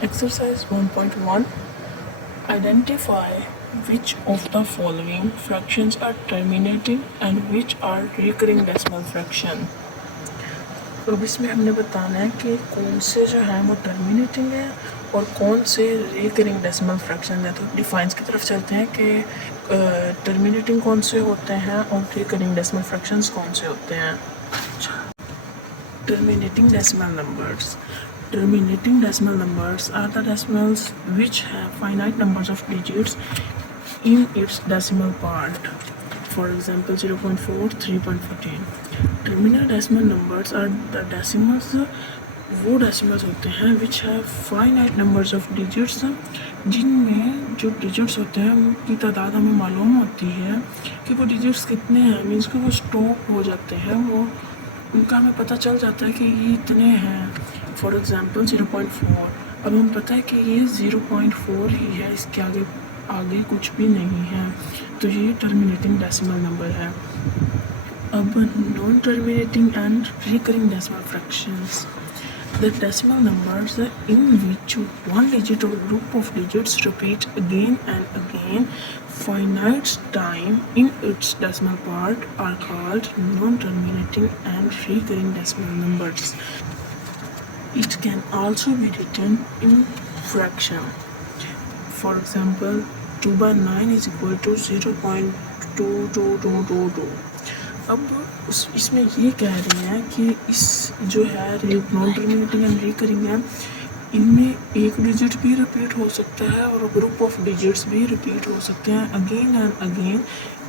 Exercise 1.1. Identify which of the following fractions are terminating and which are recurring decimal fraction. तो अब इसमें हमने बताना है कि कौन से जो है वो टर्मिनेटिंग है और कौन से रिकरिंग डेसिमल फ्रैक्शन है। तो डिफाइंस की तरफ चलते हैं कि टर्मिनेटिंग कौन से होते हैं और रिकरिंग डेसिमल फ्रैक्शंस कौन से होते हैं। Terminating decimal numbers. Terminating decimal numbers are the decimals which have finite numbers of digits in its decimal part. For example, 0.4, 3.14. Terminal decimal numbers are the decimals वो डेसिमल्स होते हैं विच है finite numbers of digits, जिनमें जो digits होते हैं उनकी तादाद हमें मालूम होती है कि वो डिजिट्स कितने हैं, मीन्स कि वो स्टॉप हो जाते हैं, वो उनका हमें पता चल जाता है कि ये इतने हैं। फॉर एग्ज़ाम्पल 0.4, अब हमें पता है कि ये 0.4 ही है, इसके आगे आगे कुछ भी नहीं है, तो ये टर्मिनेटिंग डेसिमल नंबर है। अब non terminating and recurring decimal fractions, the decimal numbers in which one digit or group of digits repeat again and again finite time in its decimal part are called non-terminating and recurring decimal numbers. It can also be written in fraction. For example, 2/9 is equal to 0.2222. अब इसमें ये कह रहे हैं कि इस जो है नॉन टर्मिनेटिंग एंड रिकरिंग है, इनमें एक डिजिट भी रिपीट हो सकता है और ग्रुप ऑफ डिजिट्स भी रिपीट हो सकते हैं again and again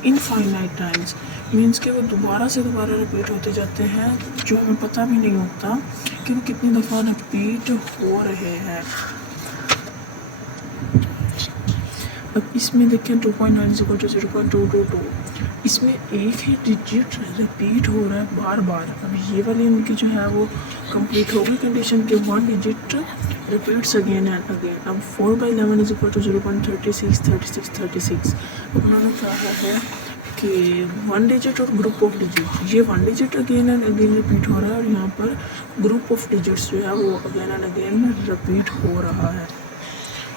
infinite times, means कि वो दोबारा से दोबारा रिपीट होते जाते हैं, जो हमें पता भी नहीं होता कि वो कितनी दफ़ा रिपीट हो रहे हैं। अब इसमें देखें 2.9 = 0.222, इसमें एक ही डिजिट रिपीट हो रहा है बार बार। अब ये वाली उनकी जो है वो कंप्लीट हो गई कंडीशन के one digit repeats again and again. अब 4/11 = 0.36 36 36। अब उन्होंने कहा है कि वन डिजिट और ग्रुप ऑफ डिजिट, ये one digit again and again repeat हो रहा है और यहाँ पर ग्रुप ऑफ डिजिट्स जो है वो अगेन एंड अगेन रिपीट हो रहा है।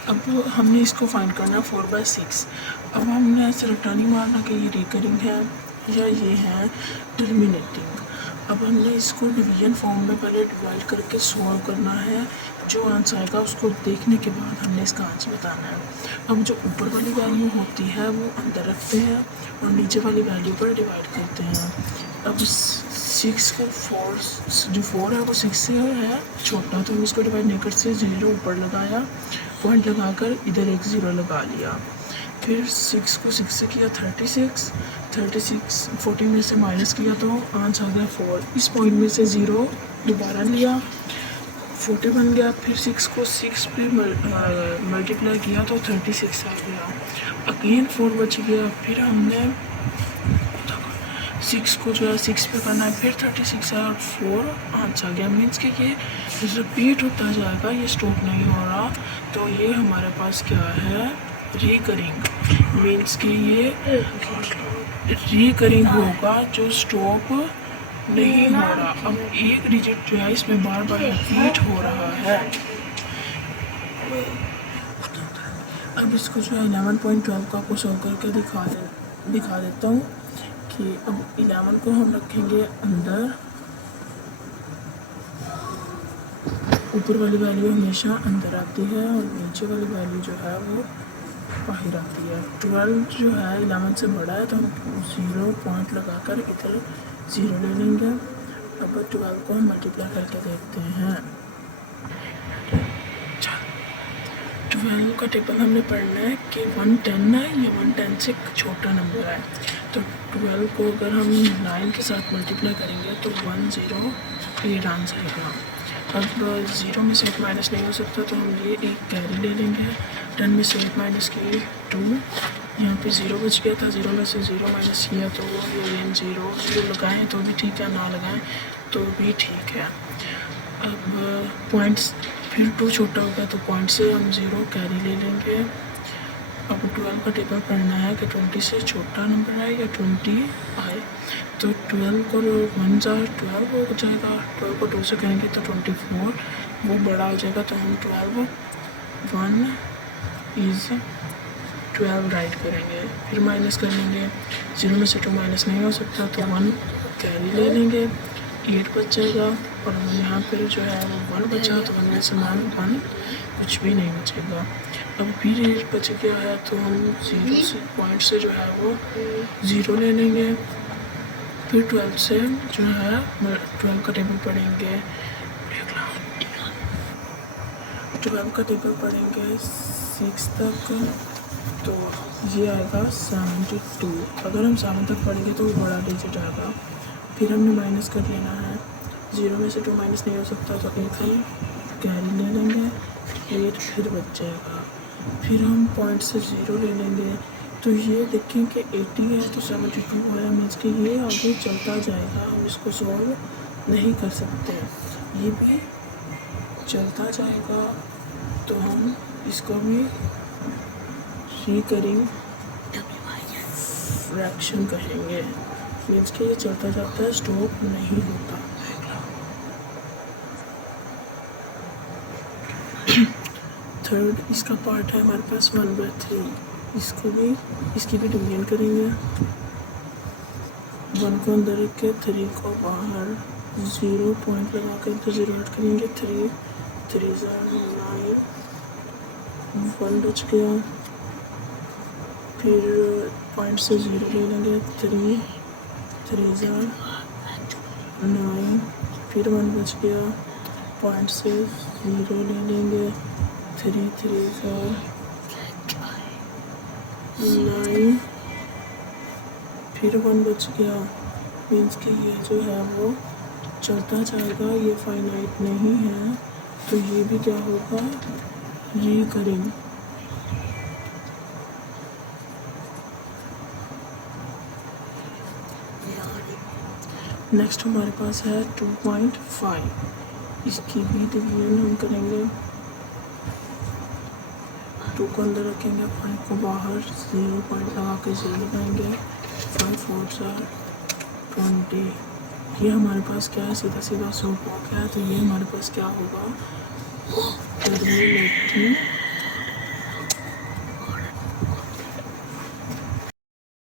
अब हमने इसको फाइंड करना 4/6। अब हमने ऐसे रटानी मारना कि ये रिकरिंग है या ये है टर्मिनेटिंग। अब हमने इसको डिवीजन फॉर्म में पहले डिवाइड करके सॉल्व करना है, जो आंसर आएगा उसको देखने के बाद हमने इसका आंसर बताना है। अब जो ऊपर वाली वैल्यू होती है वो अंदर रखते हैं और नीचे वाली वैल्यू पर डिवाइड करते हैं। अब 6 को 4 जो 4 है वो 6 से है छोटा, तो हम इसको डिवाइड नहीं करते, 0 ऊपर लगाया, पॉइंट लगाकर इधर एक 0 लगा लिया। फिर 6 को 6 से किया 36, 40 में से माइनस किया तो आंसर आ गया 4। इस पॉइंट में से 0 दोबारा लिया, 40 बन गया। फिर 6 को 6 पे मल्टीप्लाई किया तो 36 आ गया। अगेन 4 बच गया, फिर हमने 6 को जो है 6 पे करना है, फिर 36 है और 4 आंसर आ गया। मीन्स कि ये रिपीट होता जाएगा, ये स्टॉप नहीं हो रहा, तो ये हमारे पास क्या है, रिकरिंग। मीन्स कि ये रिकरिंग होगा जो स्टॉप नहीं हो रहा। अब एक डिजिट जो है इसमें बार बार रिपीट हो रहा है। अब इसको जो है 11.12 का आपको सॉल्व करके दिखा देता हूँ कि अब 11 को हम रखेंगे अंदर, ऊपर वाली वैल्यू हमेशा अंदर आती है और नीचे वाली वैल्यू जो है वो बाहर आती है। 12 जो है 11 से बड़ा है तो हम 0 पॉइंट लगाकर इधर 0 ले लेंगे। अब 12 को हम मल्टीप्लाई करके देखते हैं। 12 का टेबल हमने पढ़ना है कि 110 है या 110 से छोटा नंबर है, तो 12 को अगर हम 9 के साथ मल्टीप्लाई करेंगे तो 108 आंसर आएगा। अब 0 में से 8 माइनस नहीं हो सकता, तो हम ये एक कैरी ले लेंगे। 10 में से 8 माइनस किए 2, यहाँ पे 0 बच गया था, 0 में से 0 माइनस किया तो अगेन 0 लगाएं तो भी ठीक है, ना लगाएं तो भी ठीक है। अब पॉइंट्स फिर 2 छोटा होगा तो पॉइंट से हम 0 कैरी ले लेंगे। अब 12 का टेबल पढ़ना है कि 20 से छोटा नंबर आए या 20 आए, तो 12 को 1 ज़ा 12 हो जाएगा, 12 को 2 से करेंगे तो 24 वो बड़ा हो जाएगा, तो हम 12 1 इज़ 12 राइट करेंगे, फिर माइनस कर लेंगे, 0 में से 2 माइनस नहीं हो सकता तो 1 कैरी ले लेंगे, 8 बच जाएगा। और यहाँ पर जो है वो 1 बचा तो 1 में से 1 कुछ भी नहीं बचेगा। अब फिर 8 बच गया है तो हम 0 से पॉइंट से जो है वो 0 ले लेंगे, फिर 12 से जो है 12 का टेबल पढ़ेंगे, 12 का टेबल पढ़ेंगे 6 तक तो ये आएगा 72। अगर हम 7 तक पढ़ेंगे तो वो बड़ा डिजिट आएगा। फिर हमने माइनस कर लेना है, 0 में से 2 माइनस नहीं हो सकता तो 1 हम कैरी ले लेंगे, 8 फिर बच जाएगा। फिर हम पॉइंट से 0 ले लेंगे तो ये देखें कि 80 है तो 72 है, मीन्स कि ये आगे चलता जाएगा, हम इसको सॉल्व नहीं कर सकते, ये भी चलता जाएगा तो हम इसको भी रिकरिंग फ्रैक्शन कहेंगे, मीन्स कि ये चलता जाता है, स्टॉप नहीं होता। थर्ड इसका पार्ट है हमारे पास 1/3, इसकी भी डिवीजन करेंगे, 1 को अंदर रख के 3 को बाहर, 0 पॉइंट लगा कर तो 0 हट करेंगे, 3 3 9, 1 बच गया, फिर पॉइंट से 0 ले लेंगे, 3 3 9, फिर 1 बच गया, पॉइंट से 0 ले लेंगे, 3 3 9, फिर 1 बच गया, मीन्स कि ये जो है वो चलता जाएगा, ये फाइनाइट नहीं है तो ये भी क्या होगा, रिकरिंग। नेक्स्ट हमारे पास है 2.5, इसकी भी डिवीजन हम करेंगे, 2 को अंदर रखेंगे, 5 को बाहर, 0 पॉइंट लगा के 0 लगाएंगे, 5 4 20, ये हमारे पास क्या है, सीधा सीधा 100 हो गया, तो ये हमारे पास क्या होगा, टर्मिनेटिंग